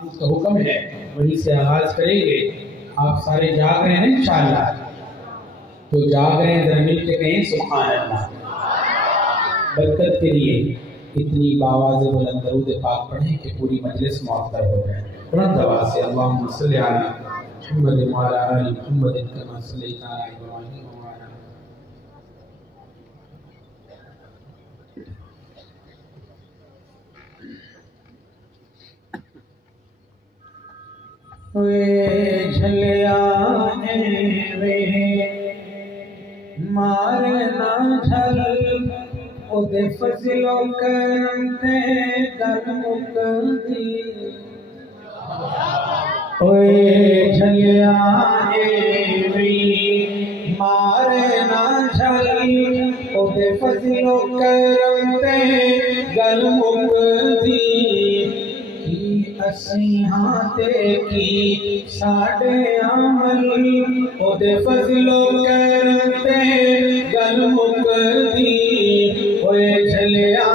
का हुक्म है वहीं से आगाज करेंगे। आप सारे जाग रहे हैं इंशाअल्लाह, तो जाग रहे हैं जरा मिल के कहें सुभान अल्लाह। बरकत के लिए इतनी बावाज़ बुलंद दरूद पाक पढ़ें कि पूरी मजलिस मुअत्तर हो जाए। बुलंद आवाज़ से अल्लाहुम्मा सल्लि अला मुहम्मद व अला आलि मुहम्मद कमा सल्लैता अला इब्राहीम व अला वे झलियाने वे मारे ना झल ओदे फजलो करम ते गल मुकदी। ओए झलियाने वे मारे ना झल ओदे फजलो करम ते गल मुकदी। असीहाते की साढ़े अमल ओदे फजलो करते गल मुकदी। ओए झलिया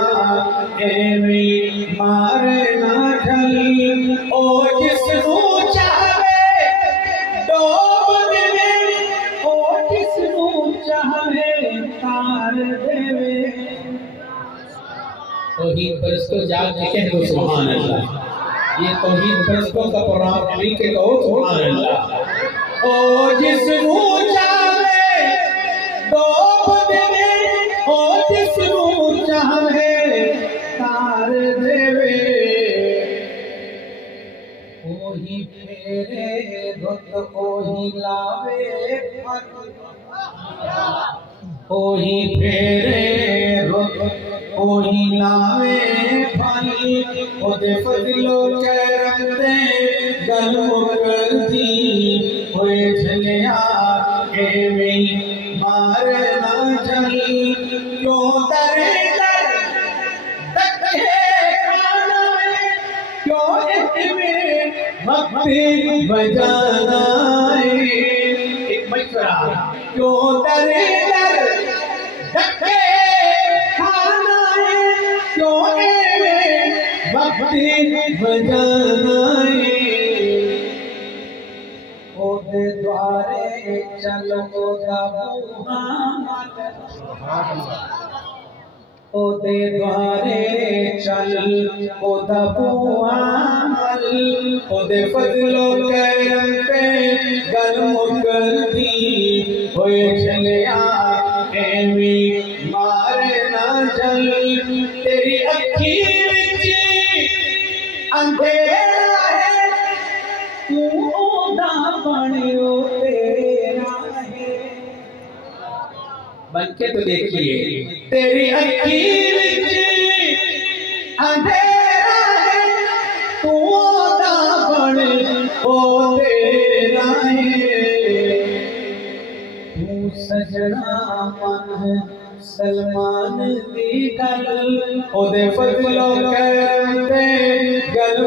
एवें मारे ना झली ओ जिसनू चाहे डोब देवे, ओ जिसनू चाहे तार देवे। तौहीद परस्तों जाग के कह दो सुभान अल्लाह। ये तौहीद परस्तों का प्रोग्राम है, के कहो सुभान अल्लाह। ओ जिसनू चाहे डोब देवे, ओ जिसनू चाहे तार देवे। ओही फेरे रुत ओही लावे फल, ओही फेरे रुत ओही लावे फल। ओदे फजलो करते गल मुकदी। ओए झलिया एवें मारे ना झल क्यों दरे दर धक्के खाना है, क्यों इतने वक्ती बजाना है। एक मशवरा, क्यों दरे दर धक्के खाना है, क्यों वक्ती बजाना है। ओदे द्वारे चलो ओदा मुहम्मद, ओदे द्वारे चल ओदा मुहम्मद। ओदे फजलो करम पे गल मुकदी। होए झलिया एवें मारे ना झल तेरी अखी अंधेरा है, तू ओदा बनियो तेरा है। बनके तो देखिए, तेरी अखी अंधेरा है, तू ओदा बनियो तेरा है। तू सजना मन है सलमान दी गल ओदे फजलो करते गल